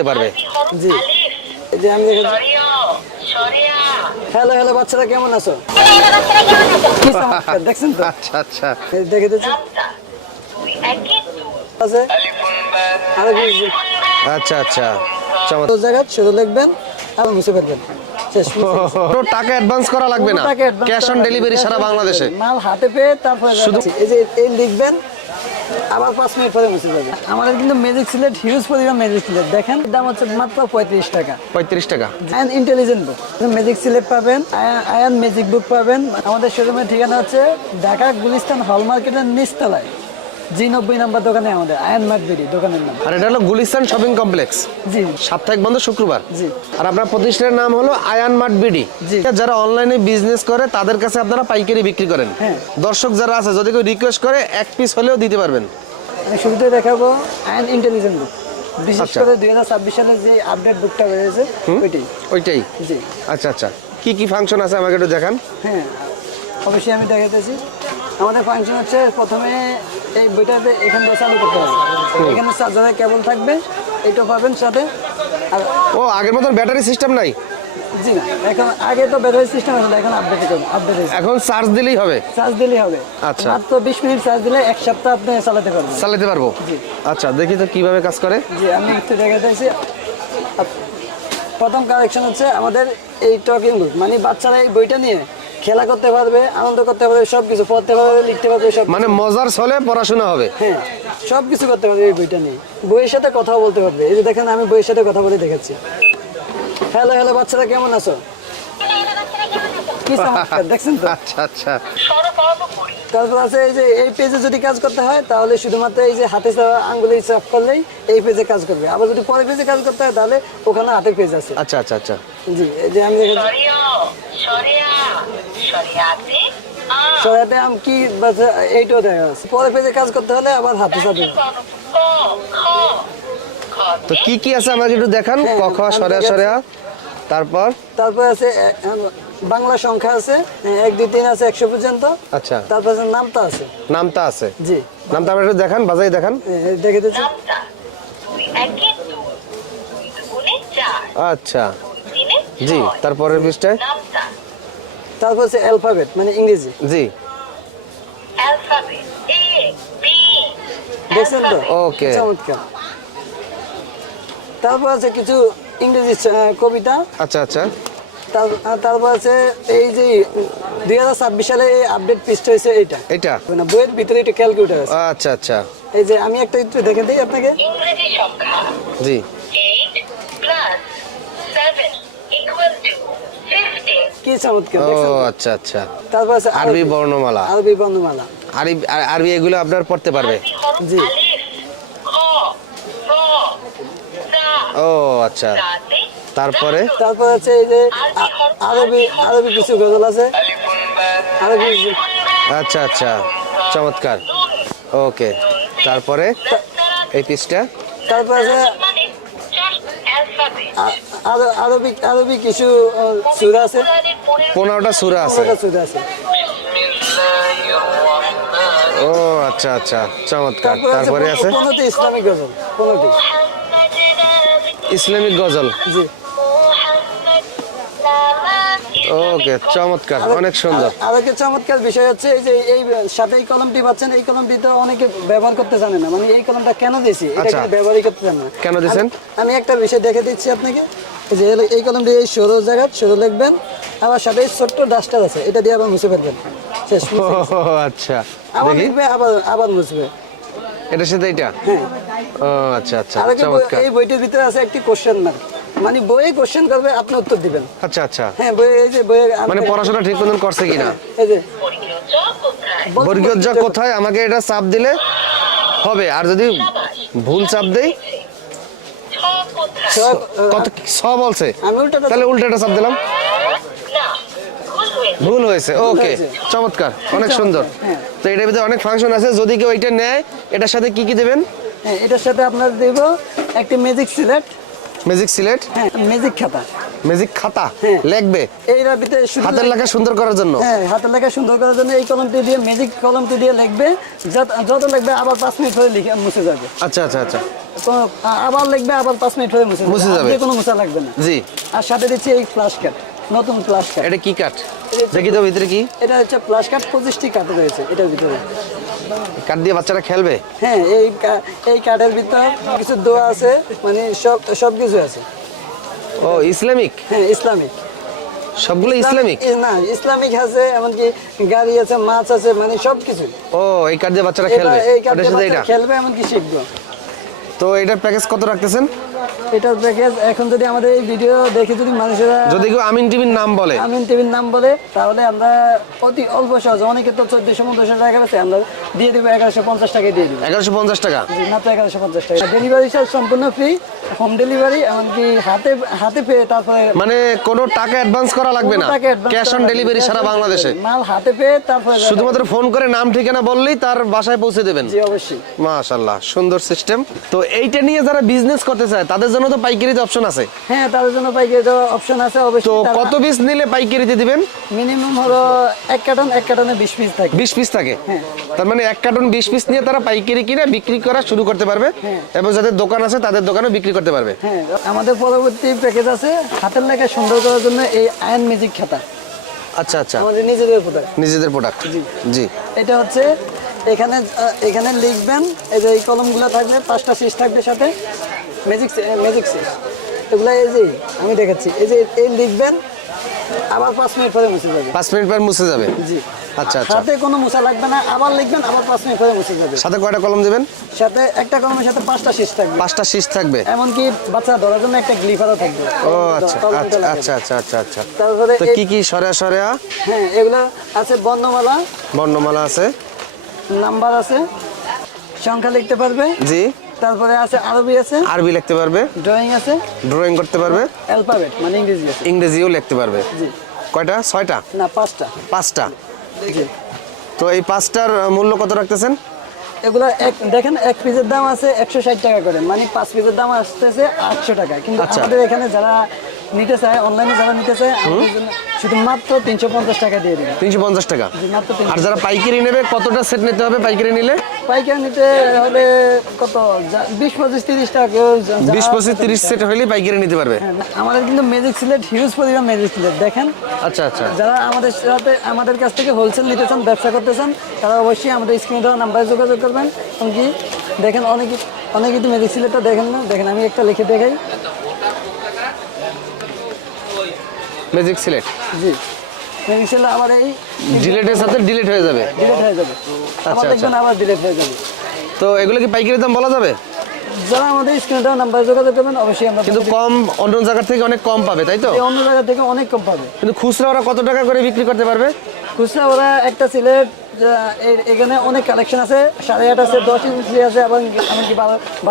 পড়তে পারবে। জি, এই যে আমি হ্যালো হ্যালো বাচ্চারা কেমন আছো? কি চমৎকার, দেখছেন তো? আচ্ছা আচ্ছা এই দেখে দিচ্ছি আছে আরো কিছু আচ্ছা আচ্ছা তো জায়গা শুধু লিখবেন এবং মুছে ফেলবেন, শেষ। কোনো টাকা অ্যাডভান্স করা লাগবে না, টাকা advance ক্যাশ অন করা ডেলিভারি লাগবে না। সারা বাংলাদেশে। মাল হাতে পেয়ে তারপরে শুধু- এই যে এই লিখবেন, আবার 5 মিনিট পরে মুছে যাবে। আমাদের কিন্তু ম্যাজিক সিলেট হিউজ পরিমাণ ম্যাজিক সিলেট, দেখেন দাম হচ্ছে মাত্র 35 টাকা। 35 টাকা। Ayan intelligent book, magic slate পাবেন, আয়ান ম্যাজিক বুক পাবেন। আমাদের শোরুমের ঠিকানা হচ্ছে ঢাকা গুলিস্তান হল মার্কেটের নিচতলায় G90 নাম্বার দোকানে আমাদের আয়ান মার্কেট দোকানের নাম। আর এটা হলো গুলিস্তান শপিং কমপ্লেক্স, জি সাপ্তাহিক বন্ধ শুক্রবার। জি আর আপনার প্রতিষ্ঠানের নাম হলো আয়ান মার্ট বিডি। জি। যারা অনলাইনে বিজনেস করে তাদের কাছে আপনারা পাইকারি বিক্রি করেন। হ্যাঁ। দর্শক যারা আছে যদি কেউ রিকোয়েস্ট করে এক পিস হলেও দিতে পারবেন। আমি শুরুতে দেখাবো আয়ান ইন্টেলিজেন্ট বুক, বিশেষ আচ্ছা। করে 2026 সালের যে আপডেট বুকটা বেরিয়েছে ওইটাই। ওইটাই। জি আচ্ছা আচ্ছা, কি কি ফাংশন আছে আমাকে একটু দেখান। হ্যাঁ, অবশ্যই আমি দেখাতেছি। আমাদের ফাংশন হচ্ছে প্রথমে এই বইটাতে এখান থেকে চালু করতে হবে, এখানে চার্জারের কেবল থাকবে, এইটা পাবেন সাথে। আর ও, আগের মতন ব্যাটারি সিস্টেম নাই জি না, এখন আগে তো ব্যাটারি সিস্টেম আছে, এখন আপডেট হয়েছে, এখন, চার্জ দিলেই হবে। চার্জ দিলেই হবে। আচ্ছা। মাত্র 20 মিনিট চার্জ দিলে এক সপ্তাহ আপনি চালাতে পারবেন। চালাতে পারবো। জি আচ্ছা, দেখি তো কিভাবে কাজ করে। জি, আমি একটু দেখাতেছি। প্রথম কালেকশন হচ্ছে আমাদের এই টকিং বুক, মানে বাচ্চারা এই বইটা নিয়ে খেলা করতে পারবে, আনন্দ করতে পারবে, সব কিছু পড়তে পারবে, লিখতে পারবে, সব মানে মজার ছলে পড়াশোনা হবে। হ্যাঁ সব কিছু করতে পারবে এই বইটা নিয়ে। বইয়ের সাথে কথাও বলতে পারবে। এই যে দেখেন আমি বইয়ের সাথে কথা বলে দেখাচ্ছি। হ্যালো হ্যালো বাচ্চারা কেমন আছো? কি চমৎকার, দেখছেন তো? আচ্ছা আচ্ছা তারপর আছে এই যে এই পেজে যদি কাজ করতে হয় তাহলে শুধুমাত্র এই যে হাতে আঙ্গুলে চাপ করলেই এই পেজে কাজ করবে। আবার যদি পরের পেজে কাজ করতে হয় তাহলে ওখানে হাতের পেজ আছে। আচ্ছা আচ্ছা আচ্ছা জি, এই যে আমি দেখাচ্ছি সরাতে আম কি বাচ্চা, এইটাও দেখা যাচ্ছে। পরের পেজে কাজ করতে হলে আবার হাতে চাপে। তো কি কি আছে আমাকে একটু দেখান। হ্যাঁ, ক খ সরে সরে আ। তারপর তারপর আছে বাংলা সংখ্যা আছে 1 2 3 আছে 100 পর্যন্ত। আচ্ছা, তারপর আছে নামতা আছে। নামটা আছে। জি, নামটা আমরা একটু দেখান, বাজাই দেখান। দেখে দিচ্ছি। আচ্ছা জি, তারপরের পৃষ্ঠায়। তারপর আছে অ্যালফাবেট মানে ইংরেজি। জি, দেখছেন তো? ওকে। চমৎকার। তারপর আছে কিছু ইংরেজি কবিতা। আচ্ছা আচ্ছা তারপর আছে এই যে 2026 সালে এই আপডেট পৃষ্ঠা হয়েছে এইটা। এটা না, বইয়ের ভিতরে একটা ক্যালকুলেটর আছে। আচ্ছা আচ্ছা এই যে আমি একটা একটু দেখে দিই আপনাকে। ইংরেজি সংখ্যা জি 8 + 7 = 50। কি চমৎকার, ও দেখছেন তো? আচ্ছা আচ্ছা। তারপর আছে আরবি বর্ণমালা। আরবি বর্ণমালা। আরবি এগুলো আপনার পড়তে পারবে। জি। আলিফ খ র তা ও আচ্ছা, তাতে তারপরে তারপর আছে এই যে আরবি কিছু গজল আছে। আরবি আচ্ছা আচ্ছা, চমৎকার। ওকে, তারপরে এই পিসটা। তারপর আছে মানে জাস্ট অ্যালফাবেট। আরবি কিছু সূরা আছে। 15টা সূরা আছে। সূরা আছে। ও আচ্ছা আচ্ছা, চমৎকার। তারপর তারপরে আছে 15টি ইসলামিক গজল। 15টি ইসলামিক গজল। জি। ওকে, চমৎকার, অনেক সুন্দর। আর একটা চমৎকার বিষয় হচ্ছে এই যে এই সাথে এই কলমটি পাচ্ছেন, এই কলমটি তো অনেকে ব্যবহার করতে জানে না, মানে এই কলমটা কেন দিয়েছি এটা আচ্ছা। কিন্তু ব্যবহারই করতে জানে না। কেন দিয়েছেন? আমি একটা বিষয় দেখে দিচ্ছি আপনাকে। এই যে এই কলমটি এই সরু জায়গা সরু লিখবেন, আবার সাথে এই ছোট্ট ডাস্টার আছে, এটা দিয়ে আবার মুছে ফেলবেন, শেষ। ও আচ্ছা, আবার দেখি লিখবে, আবার মুছবে। এটার সাথে এটা। হ্যাঁ। ও আচ্ছা আচ্ছা, আর চমৎকার। এই বইটির ভিতরে আছে একটি কোশ্চেন মার্ক, মানে বইয়ে কোশ্চেন করবে, আপনি উত্তর দিবেন। আচ্ছা আচ্ছা, হ্যাঁ, বই এই যে বইয়ে মানে পড়াশোনা ঠিক মতন করছে কিনা। এই যে বর্গীয় জ কোথায়, আমাকে এটা চাপ দিলে হবে। আর যদি ভুল চাপ দেই, কত ছ বলছে, আমি উল্টাটা তাহলে উল্টাটা চাপ দিলাম, না ভুল হয়েছে। ভুল হয়েছে। ওকে, হয়েছে। চমৎকার, অনেক সুন্দর। হ্যাঁ। তো এটার ভিতরে অনেক ফাংশন আছে, যদি কেউ এটা নেয় এটার সাথে কি কি দেবেন? হ্যাঁ, এটার সাথে আপনার দেব একটি ম্যাজিক সিলেট, ম্যাজিক সিলেট, হ্যাঁ ম্যাজিক খাতা, ম্যাজিক খাতা হ্যাঁ। লিখবে এইটার ভিতরে শুধু হাতের লেখা সুন্দর করার জন্য। হ্যাঁ হাতের লেখা সুন্দর করার জন্য এই কলমটি দিয়ে, ম্যাজিক কলমটি দিয়ে লিখবে, যত লিখবে আবার 5 মিনিট পরে লিখে মুছে যাবে। আচ্ছা আচ্ছা আচ্ছা, আবার লিখবে, আবার 5 মিনিট পরে মুছে যাবে। আর কোনো মুছা লাগবে না। জি। আর সাথে দিচ্ছি এই ফ্লাশ কার্ড, নতুন ফ্লাশ কার্ড। এটা কি কাঠ দেখি তো ভিতরে কি? এটা হচ্ছে ফ্লাশ কার্ড, 25টি কার্ড রয়েছে এটার ভিতরে। কাঠ দিয়ে বাচ্চারা খেলবে? হ্যাঁ এই কার্ডের ভিতরে কিছু দোয়া আছে, মানে সব কিছু আছে। ও ইসলামিক? হ্যাঁ ইসলামিক, সবগুলো ইসলামিক? না ইসলামিক আছে, এমনকি গাড়ি আছে, মাছ আছে, মানে সব কিছু। ও এই কাঠ দিয়ে বাচ্চারা খেলবে? এই কার্ড ওটার সাথে এটা খেলবে, এমনকি শিখবে। তো এটার প্যাকেজ কত রাখতেছেন? এটার প্যাকেজ এখন যদি আমাদের এই ভিডিও দেখে যদি মানুষেরা যদি কেউ আমিন টিভির নাম বলে, আমিন টিভির নাম বলে, তাহলে আমরা অতি অল্প সহজে, অনেকে তো 1400-1500 টাকা আছে, আমরা দিয়ে দেবো 1150 টাকায় দিয়ে দেবো। 1150 টাকা? মাত্র 1150 টাকা। ডেলিভারি চার্জ সম্পূর্ণ ফ্রি, হোম ডেলিভারি, এমনকি হাতে পেয়ে তারপরে, মানে কোনো টাকা অ্যাডভান্স করা লাগবে না, কোনো টাকা advance ক্যাশ অন করা ডেলিভারি লাগবে না। সারা বাংলাদেশে মাল হাতে পেয়ে তারপরে শুধুমাত্র ফোন করে নাম ঠিকানা বললেই তার বাসায় পৌঁছে দেবেন? জি অবশ্যই। মাশাআল্লাহ, সুন্দর সিস্টেম। তো এইটা নিয়ে যারা বিজনেস করতে চায় তাদের জন্য তো পাইকারিতে অপশন আছে? হ্যাঁ তাদের জন্য পাইকারি দেওয়ার অপশন আছে তো অবশ্যই। কত পিস নিলে পাইকারিতে দিবেন? মিনিমাম হলো এক কার্টনে 20 পিস থাকে। 20 পিস থাকে? হ্যাঁ। তার মানে 1 কার্টন 20 পিস নিয়ে তারা পাইকারি কিনে বিক্রি করা শুরু করতে পারবে, হ্যাঁ। এবং যাদের দোকান আছে তাদের দোকানেও বিক্রি করতে পারবে। হ্যাঁ আমাদের পরবর্তী প্যাকেজ আছে হাতের লেখা সুন্দর করার জন্য এই আয়ন ম্যাজিক খাতা, আচ্ছা আচ্ছা, আমাদের নিজেদের প্রোডাক্ট। নিজেদের প্রোডাক্ট। জি। এটা হচ্ছে এখানে লিখবেন, এই যে এই কলমগুলো থাকবে, 5টা শীষ থাকবে সাথে, ম্যাজিক শীষ। এগুলো এই যে আমি দেখাচ্ছি, এই লিখবেন, আবার 5 মিনিট পরে মুছে যাবে। 5 মিনিট পর মুছে যাবে? জি। আচ্ছা আচ্ছা। সাথে কোনো মুছা লাগবে না, আবার লিখবেন, আবার 5 মিনিট পরে মুছে যাবে। সাথে কয়টা কলম দিবেন? সাথে একটা কলমের সাথে 5টা শীষ থাকবে। 5টা শীষ থাকবে? এমনকি বাচ্চা ধরার জন্য একটা গ্লিফারও থাকবে। ও আচ্ছা কলমটা লাগবে। আচ্ছা আচ্ছা আচ্ছা আচ্ছা। তারপরে তো কি কি সরে হ্যাঁ এগুলা আছে, বর্ণমালা, বর্ণমালা আছে, নাম্বার আছে, সংখ্যা লিখতে পারবে। জি। তারপরে আছে আরবি আছে, আরবি লিখতে পারবে, ড্রয়িং আছে, ড্রয়িং করতে পারবে, অ্যালফাবেট মানে ইংরেজি আছে। ইংরেজিও লিখতে পারবে। জি। কয়টা? 6টা? না 5টা। 5টা? জি। তো এই 5টার মূল্য কত রাখতেছেন? এগুলা দেখেন এক পিসের দাম আছে 160 টাকা করে, মানে 5 পিসের দাম আসতেছে 800 টাকা। কিন্তু আচ্ছা। আমাদের এখানে যারা নিতে চায়, অনলাইনে যারা নিতে চায়, আমাদের জন্য শুধু মাত্র 350 টাকা দিয়ে দিবেন। 350 টাকা? জি, মাত্র আর যারা পাইকারি নেবে কতটা সেট নিতে হবে পাইকারি নিলে? পাইকারি নিতে হলে কত 20-25-30 টাকা কেউ 20-25-30 সেট হইলে পাইকারি নিতে পারবে? হ্যাঁ, আমাদের কিন্তু ম্যাজিক সিলেট, হিউজ পরিমাণ ম্যাজিক সিলেট। দেখেন আচ্ছা আচ্ছা। যারা আমাদের কাছ থেকে হোলসেল নিতে চান, ব্যবসা করতে চান, তারা অবশ্যই আমাদের স্ক্রিনে দেওয়া নাম্বারে যোগাযোগ করবেন। এমনকি দেখেন অনেকে তো ম্যাজিক সিলেটটা দেখেন না, দেখেন আমি একটা লিখে দেখাই। ম্যাজিক সিলেট? জি, ম্যাজিক সিলেট আবার এই ডিলেটের সাথে ডিলিট হয়ে যাবে? ডিলেট হয়ে যাবে, আবার দেখবেন আবার ডিলেট হয়ে যাবে। তো এগুলো কি পাইকারি দাম বলা যাবে? যারা আমাদের স্ক্রিনে দেওয়া নাম্বারে যোগাযোগ করবেন অবশ্যই আমরা, কিন্তু কম, অন্য জায়গা থেকে অনেক কম পাবে তাই তো? অন্য জায়গা থেকে অনেক কম পাবে। কিন্তু খুচরা ওরা কত টাকা করে বিক্রি করতে পারবে? খুচরা ওরা একটা সিলেট, এখানে অনেক কালেকশন আছে, 8.5 আছে, 10 ইঞ্চি আছে, এবং এমনকি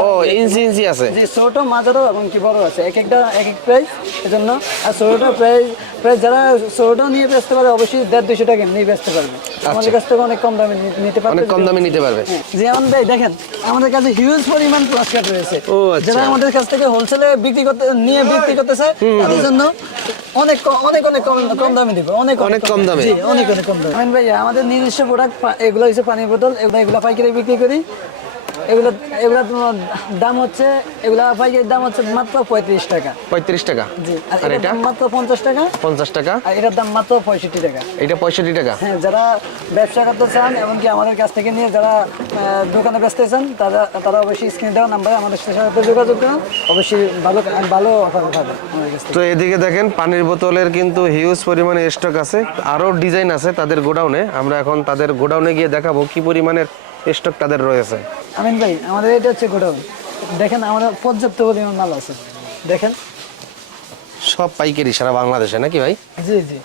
ও ইঞ্চি আছে? জি, ছোট মাঝারও এমনকি বড় আছে, এক একটা এক এক প্রাইস। এজন্য আর ছোটটা প্রাইস যারা ছোট নিয়ে বেচতে পারে অবশ্যই 150-200 টাকা নিয়ে বেচতে পারবে। আমাদের কাছ থেকে অনেক কম দামে নিতে পারবে, অনেক কম দামে নিতে পারবে। যেমন ভাই দেখেন আমাদের কাছে হিউজ পরিমাণ প্লাস কার্ড রয়েছে। ও আচ্ছা। যারা আমাদের কাছ থেকে হোলসেলে বিক্রি করতে চায় তাদের জন্য অনেক কম দামে দিব, অনেক কম দামে? জি, অনেক কম দামে। আমিন ভাই আমাদের নিজস্ব প্রোডাক্ট, এগুলো হচ্ছে পানির বোতল, এগুলো পাইকারি বিক্রি করি। এগুলা দাম হচ্ছে, এগুলা পাইকারির দাম হচ্ছে মাত্র 35 টাকা। 35 টাকা? জি। আর এটা? দাম মাত্র 50 টাকা। 50 টাকা? আর এটার দাম মাত্র 65 টাকা। এটা 65 টাকা? হ্যাঁ, যারা ব্যবসা করতে চান এমনকি আমাদের কাছ থেকে নিয়ে যারা দোকানে বেচতে চান, তারা অবশ্যই স্ক্রিনে দেওয়া নাম্বারে আমাদের সাথে যোগাযোগ করুন, অবশ্যই ভালো অফার পাবেন আমাদের কাছ থেকে। তো এদিকে দেখেন পানির বোতলের কিন্তু হিউজ পরিমাণে স্টক আছে, আরও ডিজাইন আছে তাদের গোডাউনে। আমরা এখন তাদের গোডাউনে গিয়ে দেখাবো কি পরিমাণের স্টক তাদের রয়েছে। আমিন ভাই আমাদের এটা হচ্ছে গোডাউন, দেখেন আমাদের পর্যাপ্ত পরিমাণ মাল আছে, দেখেন সব পাইকারি সারা বাংলাদেশে নাকি ভাই? জি জি।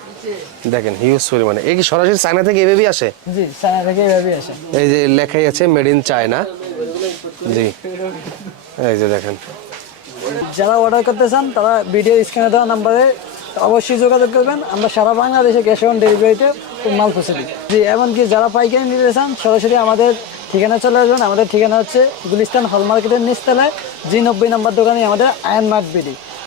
দেখেন হিউজ পরিমাণে। এই কি সরাসরি চায়না থেকে এভাবেই আসে? জি, চায়না থেকে এভাবেই আসে। এই যে লেখাই আছে মেড ইন চায়না। জি, এই যে দেখেন। যারা অর্ডার করতে চান তারা ভিডিও স্ক্রিনে দেওয়া নাম্বারে অবশ্যই যোগাযোগ করবেন। আমরা সারা বাংলাদেশে ক্যাশ অন ডেলিভারিতে মাল পৌঁছে দিই। জি, এমনকি যারা পাইকারি নিতে চান সরাসরি আমাদের ঠিকানা চলে আসবেন। আমাদের ঠিকানা হচ্ছে গুলিস্তান হল মার্কেটের নিচতলায়, G90 নাম্বার দোকানে আমাদের আয়ন মার্ট বিডি।